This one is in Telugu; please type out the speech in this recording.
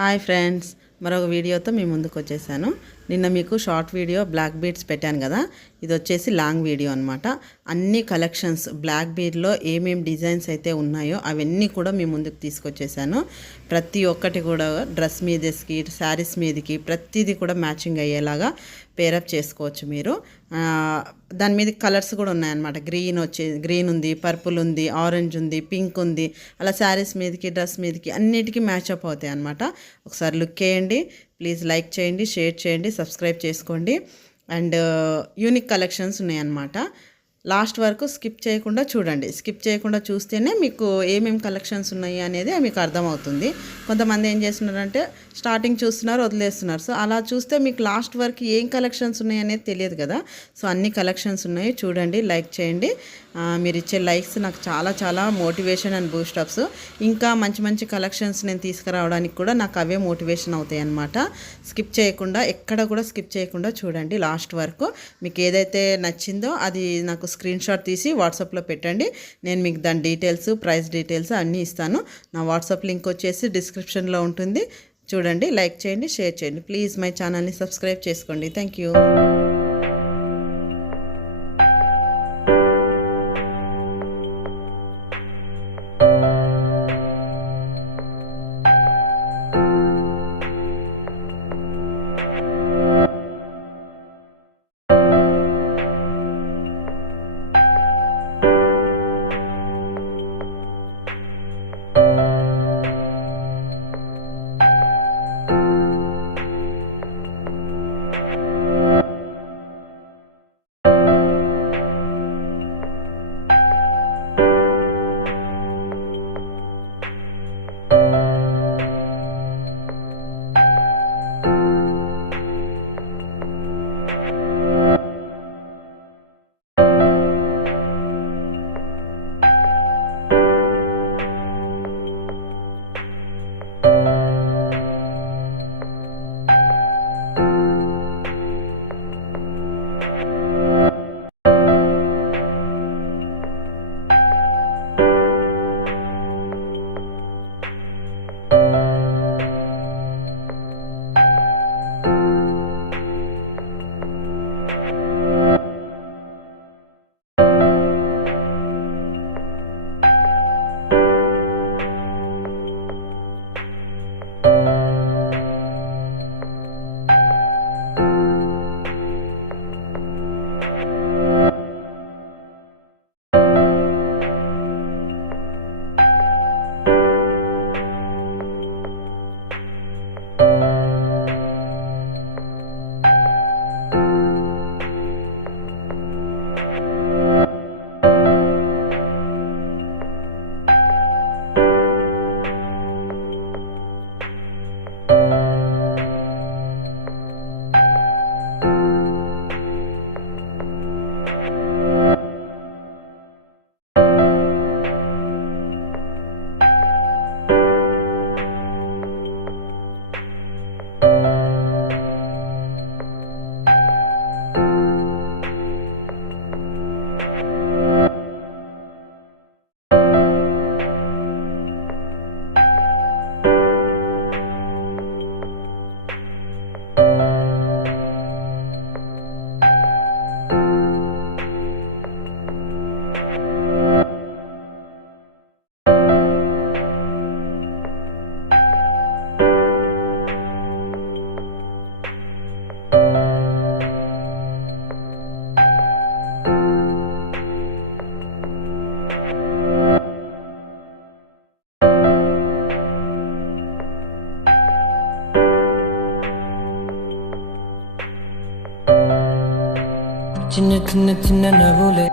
హాయ్ ఫ్రెండ్స్, మరొక వీడియోతో మీ ముందుకు వచ్చేసాను. నిన్న మీకు షార్ట్ వీడియో బ్లాక్ బీడ్స్ పెట్టాను కదా, ఇది వచ్చేసి లాంగ్ వీడియో అనమాట. అన్ని కలెక్షన్స్ బ్లాక్ బీడ్లో ఏమేమి డిజైన్స్ అయితే ఉన్నాయో అవన్నీ కూడా మీ ముందుకు తీసుకొచ్చేసాను. ప్రతి ఒక్కటి కూడా డ్రెస్ మీదకి, శారీస్ మీదకి ప్రతిదీ కూడా మ్యాచింగ్ అయ్యేలాగా పేరప్ చేసుకోవచ్చు మీరు. దాని మీద కలర్స్ కూడా ఉన్నాయన్నమాట. గ్రీన్ ఉంది, పర్పుల్ ఉంది, ఆరెంజ్ ఉంది, పింక్ ఉంది. అలా శారీస్ మీదకి, డ్రెస్ మీదకి అన్నిటికీ మ్యాచ్అప్ అవుతాయి అన్నమాట. ఒకసారి లుక్ చేయండి. ప్లీజ్ లైక్ చేయండి, షేర్ చేయండి, సబ్స్క్రైబ్ చేసుకోండి. అండ్ యూనిక్ కలెక్షన్స్ ఉన్నాయన్నమాట. లాస్ట్ వరకు స్కిప్ చేయకుండా చూడండి. స్కిప్ చేయకుండా చూస్తేనే మీకు ఏమేమి కలెక్షన్స్ ఉన్నాయి అనేది మీకు అర్థమవుతుంది. కొంతమంది ఏం చేస్తున్నారంటే స్టార్టింగ్ చూస్తున్నారు, వదిలేస్తున్నారు. సో అలా చూస్తే మీకు లాస్ట్ వరకు ఏం కలెక్షన్స్ ఉన్నాయి అనేది తెలియదు కదా. సో అన్ని కలెక్షన్స్ ఉన్నాయి, చూడండి, లైక్ చేయండి. మీరు ఇచ్చే లైక్స్ నాకు చాలా చాలా మోటివేషన్ అండ్ బూస్టప్స్. ఇంకా మంచి మంచి కలెక్షన్స్ నేను తీసుకురావడానికి కూడా నాకు అవే మోటివేషన్ అవుతాయి అన్నమాట. స్కిప్ చేయకుండా, ఎక్కడ కూడా స్కిప్ చేయకుండా చూడండి లాస్ట్ వరకు. మీకు ఏదైతే నచ్చిందో అది నాకు స్క్రీన్ షాట్ తీసి వాట్సాప్లో పెట్టండి. నేను మీకు దాని డీటెయిల్స్, ప్రైస్ డీటెయిల్స్ అన్నీ ఇస్తాను. నా వాట్సాప్ లింక్ వచ్చేసి డిస్క్రిప్షన్లో ఉంటుంది. చూడండి, లైక్ చేయండి, షేర్ చేయండి. ప్లీజ్ మై ఛానల్ని సబ్స్క్రైబ్ చేసుకోండి. Thank you. చిన్న చిన్న చిన్న నవ్వులే